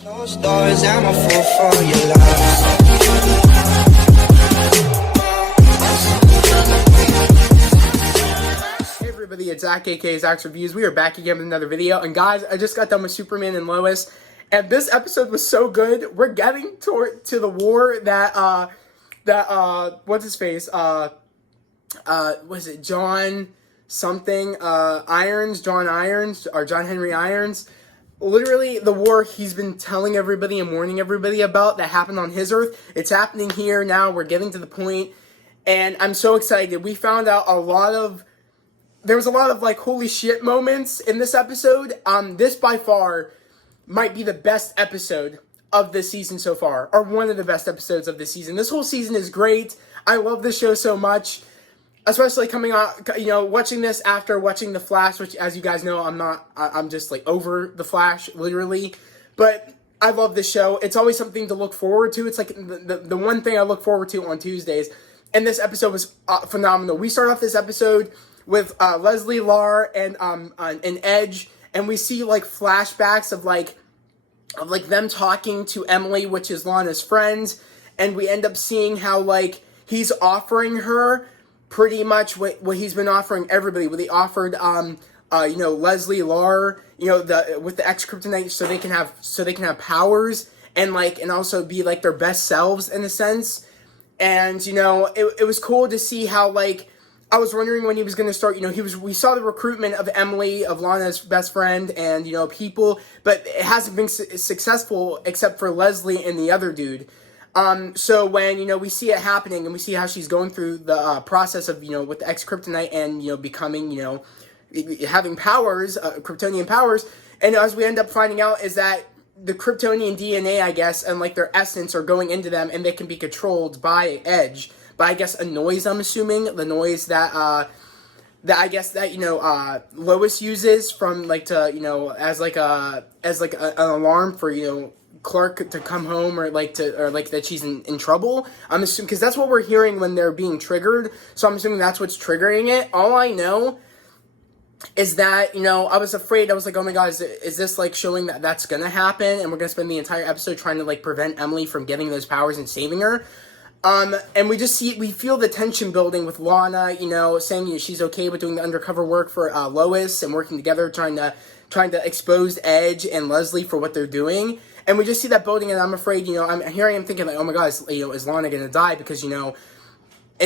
Closed doors, I'm a fool for your love. Hey everybody, it's Zach, aka Zach's Reviews. We are back again with another video. And guys, I just got done with Superman and Lois, and this episode was so good. We're getting to the war that what's his face? Was it John something? John Irons, or John Henry Irons. Literally, the war he's been telling everybody and warning everybody about that happened on his Earth. It's happening here now. We're getting to the point, and I'm so excited. We found out there was a lot of like holy shit moments in this episode. This by far might be the best episode of the season so far, or one of the best episodes of the season. This whole season is great. I love this show so much. Especially coming out, watching this after watching The Flash, which, as you guys know, I'm just, like, over The Flash, literally. But I love this show. It's always something to look forward to. It's, like, the one thing I look forward to on Tuesdays. And this episode was phenomenal. We start off this episode with Leslie, Lar, and Edge. And we see, like, flashbacks of them talking to Emily, which is Lana's friend. And we end up seeing how, like, he's offering her pretty much what he's been offering everybody. What he offered, Leslie, Lar, with the X-Kryptonite, so they can have powers and also be like their best selves in a sense. And it was cool to see how I was wondering when he was going to start. We saw the recruitment of Emily, of Lana's best friend, and people, but it hasn't been successful except for Leslie and the other dude. So when, we see it happening and we see how she's going through the process of, with the X-Kryptonite and, becoming, having powers, Kryptonian powers, and as we end up finding out is that the Kryptonian DNA, I guess, and their essence are going into them and they can be controlled by Edge, by I guess a noise, I'm assuming, the noise that Lois uses from as an alarm for, Clark to come home or that she's in trouble. I'm assuming, because that's what we're hearing when they're being triggered. So I'm assuming that's what's triggering it. All I know is that, I was afraid. I was like, oh my God, is this showing that that's going to happen? And we're going to spend the entire episode trying to prevent Emily from getting those powers and saving her. And we feel the tension building with Lana, saying she's okay with doing the undercover work for Lois and working together, trying to expose Edge and Leslie for what they're doing. And we just see that building, and I'm afraid, I am thinking, oh my God, is Lana going to die? Because, in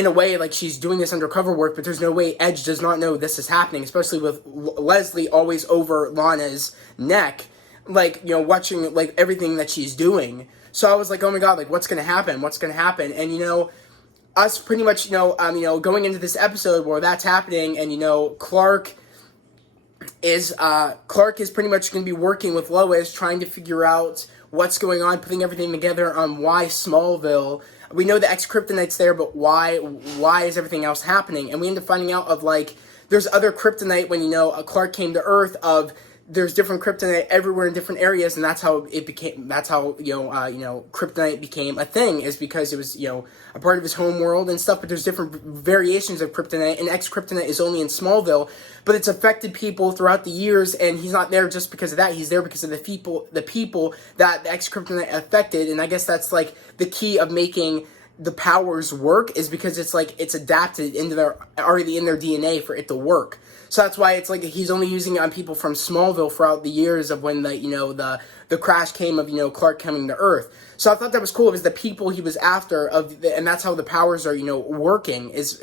a way, she's doing this undercover work, but there's no way Edge does not know this is happening, especially with Leslie always over Lana's neck, watching, everything that she's doing. So I was like, oh my God, what's going to happen? What's going to happen? And, us pretty much, going into this episode where that's happening, and, Clark is pretty much going to be working with Lois, trying to figure out what's going on, putting everything together on why Smallville. We know the X-Kryptonite's there, but why is everything else happening? And we end up finding out of there's other kryptonite when Clark came to Earth, of there's different kryptonite everywhere in different areas, and that's how kryptonite became a thing, is because it was a part of his home world and stuff. But there's different variations of kryptonite, and X-Kryptonite is only in Smallville, but it's affected people throughout the years, and he's not there just because of that. He's there because of the people that the X-Kryptonite affected. And I guess that's the key of making the powers work, is because it's adapted into already in their DNA for it to work. So that's why it's he's only using it on people from Smallville throughout the years of when the crash came of Clark coming to Earth. So I thought that was cool. It was the people he was after and that's how the powers are working is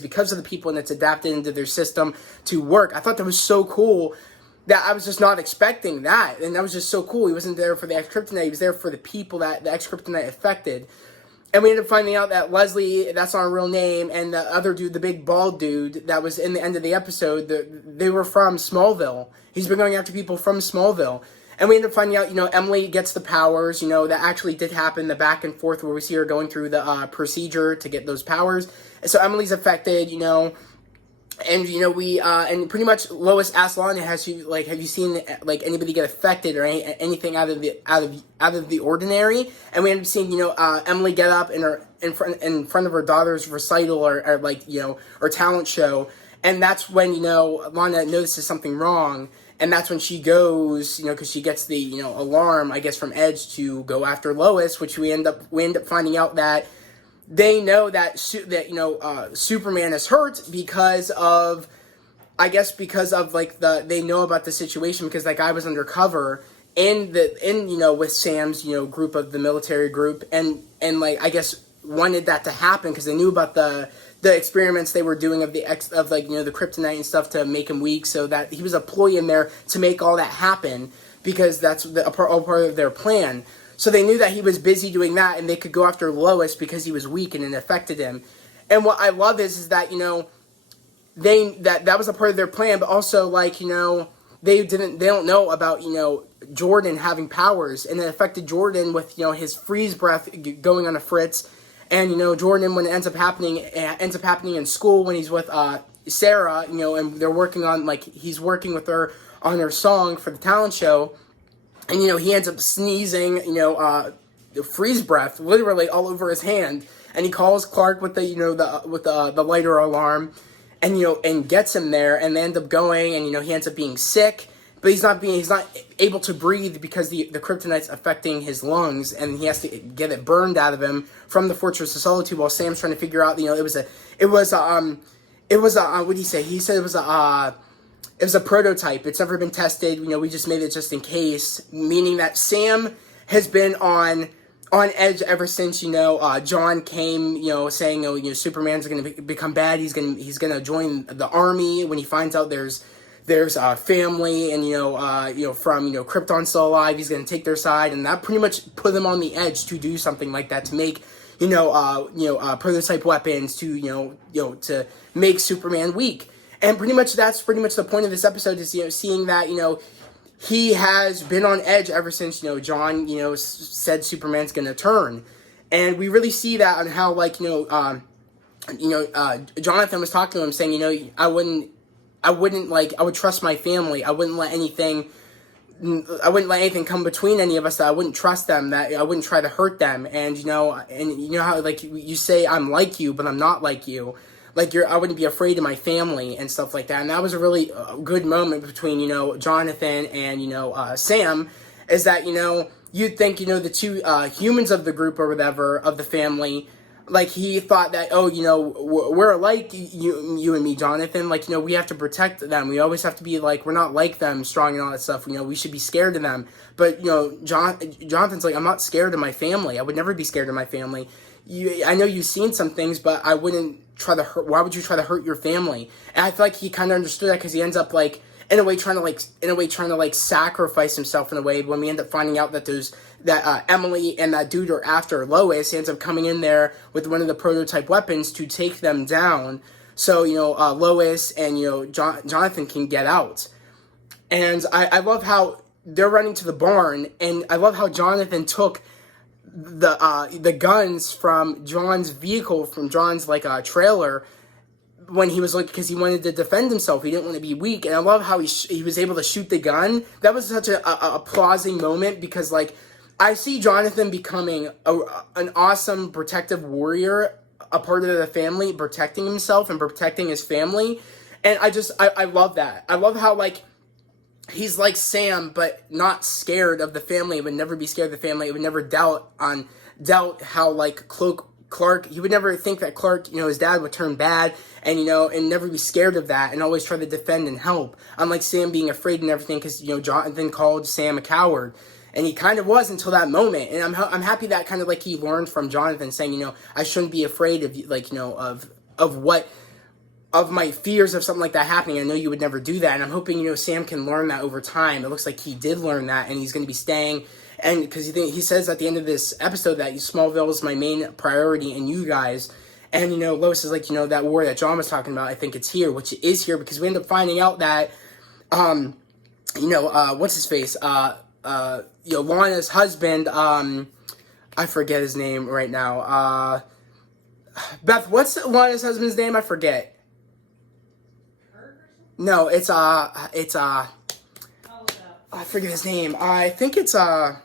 because of the people, and it's adapted into their system to work. I thought that was so cool that I was just not expecting that, and that was just so cool. He wasn't there for the X-Kryptonite. He was there for the people that the X-Kryptonite affected. And we ended up finding out that Leslie, that's not a real name, and the other dude, the big bald dude that was in the end of the episode, they were from Smallville. He's been going after people from Smallville. And we ended up finding out, Emily gets the powers, that actually did happen, the back and forth where we see her going through the procedure to get those powers. And so Emily's affected, And we and pretty much Lois asked Lana, have you seen anybody get affected or anything out of the ordinary? And we ended up seeing Emily get up in front of her daughter's recital or talent show, and that's when Lana notices something wrong. And that's when she goes, because she gets the, alarm, I guess, from Edge to go after Lois, which we end up finding out that they know that Superman is hurt because of, I guess, because of like they know about the situation because that guy was undercover with Sam's group of the military group, and like I guess wanted that to happen because they knew about the experiments they were doing of the kryptonite and stuff to make him weak, so that he was a ploy in there to make all that happen because that's all part of their plan. So they knew that he was busy doing that, and they could go after Lois because he was weak and it affected him. And what I love is that that was a part of their plan, but also they don't know about Jordan having powers, and it affected Jordan with his freeze breath going on a fritz. And Jordan, when it ends up happening in school when he's with Sarah, and they're working on he's working with her on her song for the talent show, and he ends up sneezing, freeze breath literally all over his hand, and he calls Clark with the lighter alarm, and and gets him there, and they end up going, and he ends up being sick. But he's not able to breathe because the kryptonite's affecting his lungs, and he has to get it burned out of him from the Fortress of Solitude. While Sam's trying to figure out, it was a what did he say? He said it was a prototype. It's never been tested. We just made it just in case, meaning that Sam has been on edge ever since John came, saying Superman's going to become bad. He's gonna join the army when he finds out there's family and from Krypton still alive. He's going to take their side, and that pretty much put him on the edge to do something like that, to make prototype weapons, to to make Superman weak. And that's pretty much the point of this episode, is seeing that he has been on edge ever since John said Superman's going to turn. And we really see that on how Jonathan was talking to him, saying I would trust my family. I wouldn't let anything come between any of us, that I wouldn't trust them, that I wouldn't try to hurt them. And how you say I'm like you, but I'm not like you. I wouldn't be afraid of my family and stuff like that. And that was a really good moment between Jonathan and Sam, is that you'd think the two humans of the group or whatever of the family. He thought that, we're alike, you and me, Jonathan. We have to protect them. We always have to be we're not like them, strong and all that stuff. We should be scared of them. But, Jonathan's I'm not scared of my family. I would never be scared of my family. I know you've seen some things, but I wouldn't try to hurt. Why would you try to hurt your family? And I feel like he kind of understood that, because he ends up in a way trying to sacrifice himself in a way. When we end up finding out that Emily and that dude are after Lois, he ends up coming in there with one of the prototype weapons to take them down. So Lois and Jonathan can get out. And I love how they're running to the barn, and I love how Jonathan took the guns from John's vehicle, from John's trailer, when he was because he wanted to defend himself. He didn't want to be weak. And I love how he was able to shoot the gun. That was such a applauding moment, because I see Jonathan becoming an awesome protective warrior, a part of the family, protecting himself and protecting his family. And I love that. I love how he's like Sam, but not scared of the family. He would never be scared of the family. He would never doubt how Clark, he would never think that Clark, his dad would turn bad, and and never be scared of that, and always try to defend and help. Unlike Sam being afraid and everything, because Jonathan called Sam a coward, and he kind of was until that moment. And I'm happy that kind of he learned from Jonathan, saying I shouldn't be afraid of of my fears of something like that happening. I know you would never do that, and I'm hoping Sam can learn that over time. It looks like he did learn that, and he's going to be staying. And because he says at the end of this episode that Smallville is my main priority, and you guys. And Lois is that war that John was talking about, I think it's here, which it is here, because we end up finding out that what's his face, Lana's husband, I forget his name right now. Beth, what's Lana's husband's name? I forget. No, it's I forget his name. I think it's I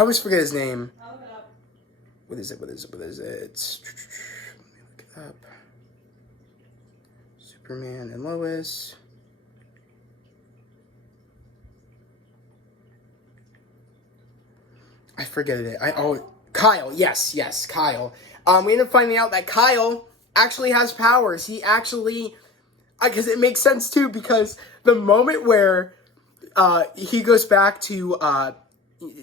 always forget his name. What is it? Let me look it up. Superman and Lois. I forget it. Kyle. Yes, Kyle. We end up finding out that Kyle actually has powers. He actually, because it makes sense too. Because the moment where he goes back to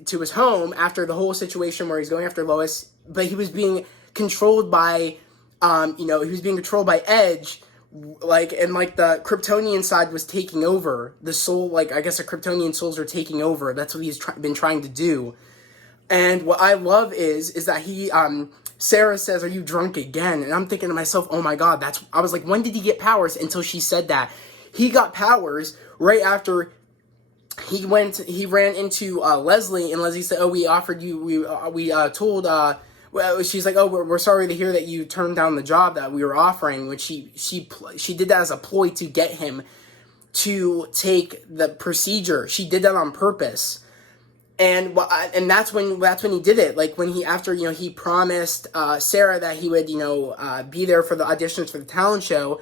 his home after the whole situation where he's going after Lois, but he was being controlled by, he was being controlled by Edge. And the Kryptonian side was taking over the soul. I guess the Kryptonian souls are taking over. That's what he's been trying to do. And what I love is that Sarah says, "Are you drunk again?" And I'm thinking to myself, "Oh my God, I was like, when did he get powers?" Until she said that. He got powers right after he ran into Leslie, and Leslie said, "Oh, we offered you, we told." Well, she's like, "Oh, we're sorry to hear that you turned down the job that we were offering," which she did that as a ploy to get him to take the procedure. She did that on purpose. And that's when he did it. When he promised Sarah that he would be there for the auditions for the talent show.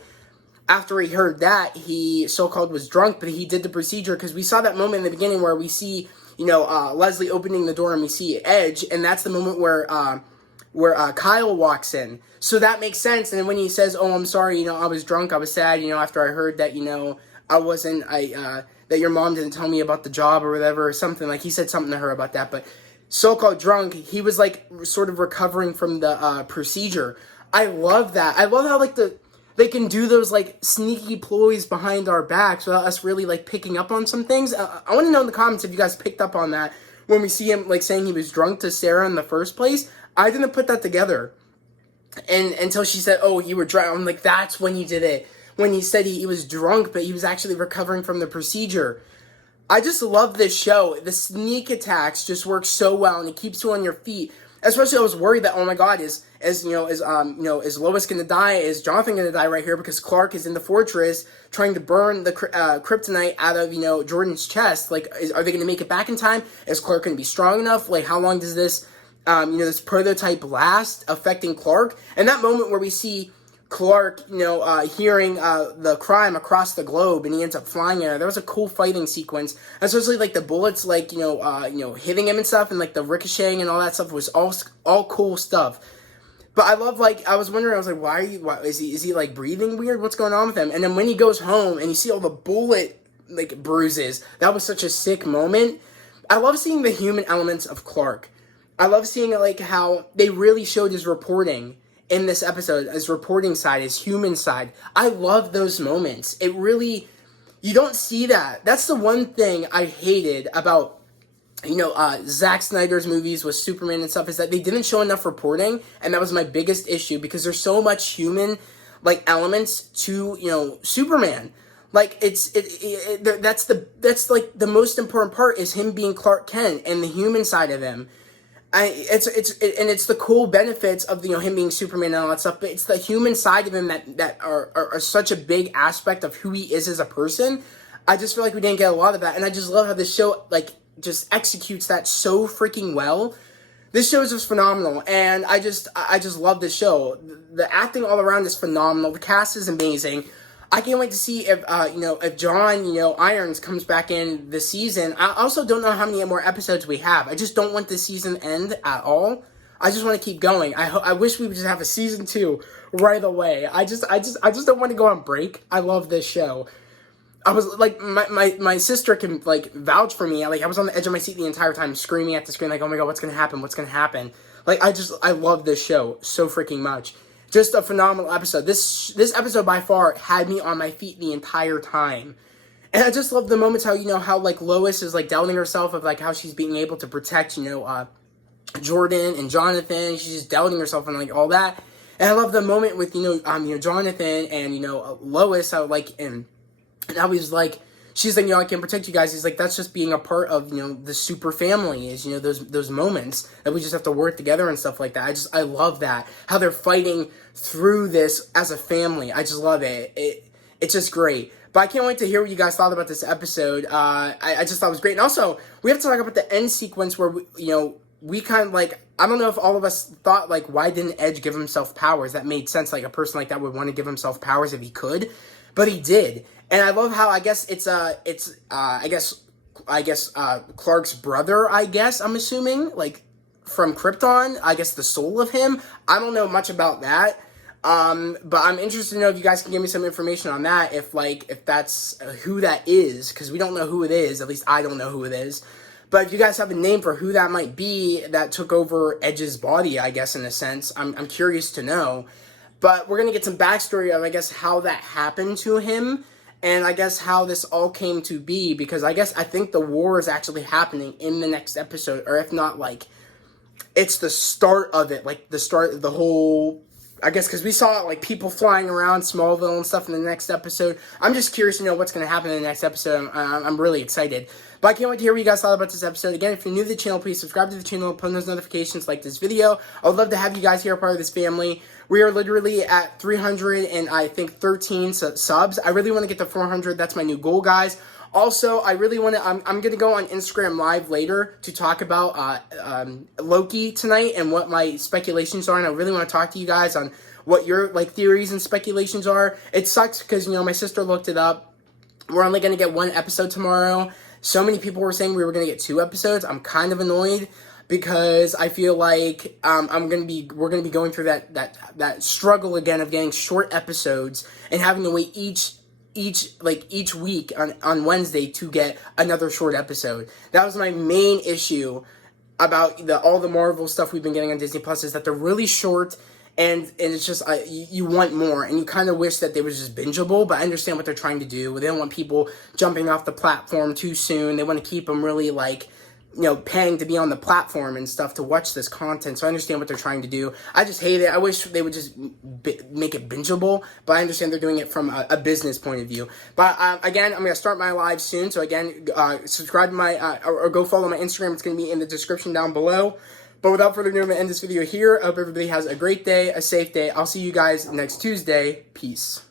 After he heard that, he so-called was drunk, but he did the procedure, because we saw that moment in the beginning where we see Leslie opening the door and we see Edge, and that's the moment where Kyle walks in. So that makes sense. And then when he says, "Oh, I'm sorry, I was drunk, I was sad, after I heard that that your mom didn't tell me about the job," or whatever, or something. He said something to her about that. But so-called drunk, he was sort of recovering from the procedure. I love that. I love how they can do those sneaky ploys behind our backs without us really picking up on some things. I want to know in the comments if you guys picked up on that when we see him saying he was drunk to Sarah in the first place. I didn't put that together, and until she said, "Oh, you were drunk." I'm like, that's when he did it. When he said he was drunk, but he was actually recovering from the procedure. I just love this show. The sneak attacks just work so well, and it keeps you on your feet. Especially, I was worried that, oh my God, is Lois gonna die? Is Jonathan gonna die right here? Because Clark is in the fortress trying to burn the kryptonite out of Jordan's chest. Are they gonna make it back in time? Is Clark gonna be strong enough? How long does this this prototype last, affecting Clark? And that moment where we see Clark, hearing the crime across the globe, and he ends up flying there. That was a cool fighting sequence, especially the bullets, hitting him and stuff, and the ricocheting and all that stuff was all cool stuff. But I love I was wondering, I was like, why is he breathing weird? What's going on with him? And then when he goes home and you see all the bullet bruises, that was such a sick moment. I love seeing the human elements of Clark. I love seeing how they really showed his reporting in this episode, his reporting side, his human side. I love those moments. It really, you don't see that. That's the one thing I hated about, Zack Snyder's movies with Superman and stuff, is that they didn't show enough reporting, and that was my biggest issue, because there's so much human, elements to, Superman. That's the most important part, is him being Clark Kent and the human side of him. It's the cool benefits of him being Superman and all that stuff, but it's the human side of him that are such a big aspect of who he is as a person. I just feel like we didn't get a lot of that, and I just love how this show just executes that so freaking well. This show is just phenomenal, and I just love this show. The acting all around is phenomenal. The cast is amazing. I can't wait to see if John, Irons comes back in this season. I also don't know how many more episodes we have. I just don't want this season to end at all. I just want to keep going. I wish we would just have a season 2 right away. I just don't want to go on break. I love this show. I was my sister can vouch for me. I was on the edge of my seat the entire time, screaming at the screen oh my God, what's gonna happen? What's gonna happen? I love this show so freaking much. Just a phenomenal episode. This episode by far had me on my feet the entire time. And I just love the moments how, how Lois is doubting herself of how she's being able to protect, Jordan and Jonathan. She's just doubting herself and all that. And I love the moment with, Jonathan and, Lois, how and how he's she's I can protect you guys. He's that's just being a part of, the super family, is, those moments that we just have to work together and stuff like that. I love that. How they're fighting through this as a family. I just love it. It's just great. But I can't wait to hear what you guys thought about this episode. I just thought it was great. And also, we have to talk about the end sequence where, we kind of I don't know if all of us thought why didn't Edge give himself powers? That made sense. A person like that would want to give himself powers if he could, but he did. And I love how I guess I guess, Clark's brother, I guess, I'm assuming, like, from Krypton, I guess the soul of him. I don't know much about that. But I'm interested to know if you guys can give me some information on that, if that's who that is, because we don't know who it is, at least I don't know who it is. But if you guys have a name for who that might be that took over Edge's body, I guess, in a sense, I'm curious to know. But we're going to get some backstory of, I guess, how that happened to him, and I guess how this all came to be, because I think the war is actually happening in the next episode, or if not, like, it's the start of it, like, the start of the whole, I guess, because we saw, like, people flying around Smallville and stuff in the next episode. I'm just curious to know what's going to happen in the next episode. I'm really excited. But I can't wait to hear what you guys thought about this episode. Again, if you're new to the channel, please subscribe to the channel, put on those notifications, like this video. I would love to have you guys here, part of this family. We are literally at 300 and I think 13 subs. I really want to get to 400. That's my new goal, guys. Also, I really want to, I'm going to go on Instagram Live later to talk about Loki tonight and what my speculations are, and I really want to talk to you guys on what your, like, theories and speculations are. It sucks because, you know, my sister looked it up. We're only going to get 1 episode tomorrow. So many people were saying we were going to get 2 episodes. I'm kind of annoyed because I feel like we're going to be going through that struggle again of getting short episodes and having to wait each week on Wednesday to get another short episode. That was my main issue about all the Marvel stuff we've been getting on Disney Plus, is that they're really short, and it's just you want more, and you kind of wish that they were just bingeable. But I understand what they're trying to do. They don't want people jumping off the platform too soon. They want to keep them really, like, you know, paying to be on the platform and stuff to watch this content. So I understand what they're trying to do. I just hate it. I wish they would just make it bingeable, but I understand they're doing it from a business point of view. But again, I'm going to start my live soon. So again, subscribe to my, or go follow my Instagram. It's going to be in the description down below. But without further ado, I'm going to end this video here. I hope everybody has a great day, a safe day. I'll see you guys next Tuesday. Peace.